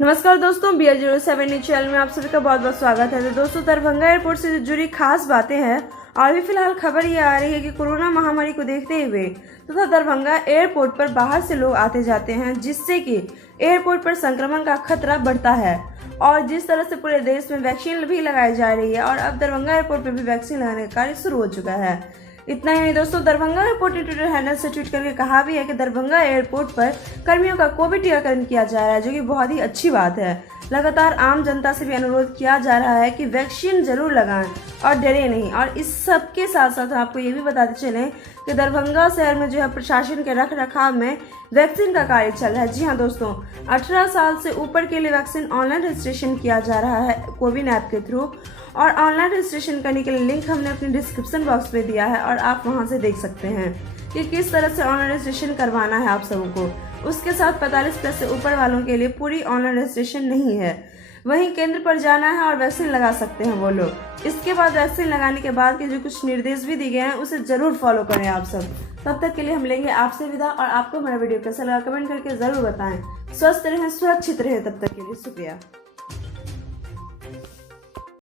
नमस्कार दोस्तों, BR07 news channel में आप सभी का बहुत बहुत स्वागत है। तो दोस्तों, दरभंगा एयरपोर्ट से जुड़ी खास बातें हैं। और भी फिलहाल खबर ये आ रही है कि कोरोना महामारी को देखते हुए तथा दरभंगा एयरपोर्ट पर बाहर से लोग आते जाते हैं, जिससे कि एयरपोर्ट पर संक्रमण का खतरा बढ़ता है। और जिस तरह से पूरे देश में वैक्सीन भी लगाई जा रही है और अब दरभंगा एयरपोर्ट पर भी वैक्सीन लगाने का कार्य शुरू हो चुका है। इतना ही नहीं दोस्तों, दरभंगा एयरपोर्ट ने ट्विटर हैंडल से ट्वीट करके कहा भी है कि दरभंगा एयरपोर्ट पर कर्मियों का कोविड टीकाकरण किया जा रहा है, जो कि बहुत ही अच्छी बात है। लगातार आम जनता से भी अनुरोध किया जा रहा है कि वैक्सीन जरूर लगाएं और डरे नहीं। और इस सब के साथ साथ आपको ये भी बताते चलें कि दरभंगा शहर में जो है प्रशासन के रख रखाव में वैक्सीन का कार्य चल रहा है। जी हाँ दोस्तों, 18 साल से ऊपर के लिए वैक्सीन ऑनलाइन रजिस्ट्रेशन किया जा रहा है कोविन ऐप के थ्रू। और ऑनलाइन रजिस्ट्रेशन करने के लिए लिंक हमने अपने डिस्क्रिप्शन बॉक्स में दिया है और आप वहां से देख सकते हैं कि किस तरह से ऑनलाइन रजिस्ट्रेशन करवाना है आप सबको। उसके साथ 45 प्लस से ऊपर वालों के लिए पूरी ऑनलाइन रजिस्ट्रेशन नहीं है। वहीं केंद्र पर जाना है और वैक्सीन लगा सकते हैं वो लोग। इसके बाद वैक्सीन लगाने के बाद के जो कुछ निर्देश भी दिए गए हैं उसे जरूर फॉलो करें आप सब। तब तक के लिए हम लेंगे आपसे विदा और आपको हमारा वीडियो कैसा लगा कमेंट करके जरूर बताएं। स्वस्थ रहें, सुरक्षित रहें, तब तक के लिए शुक्रिया।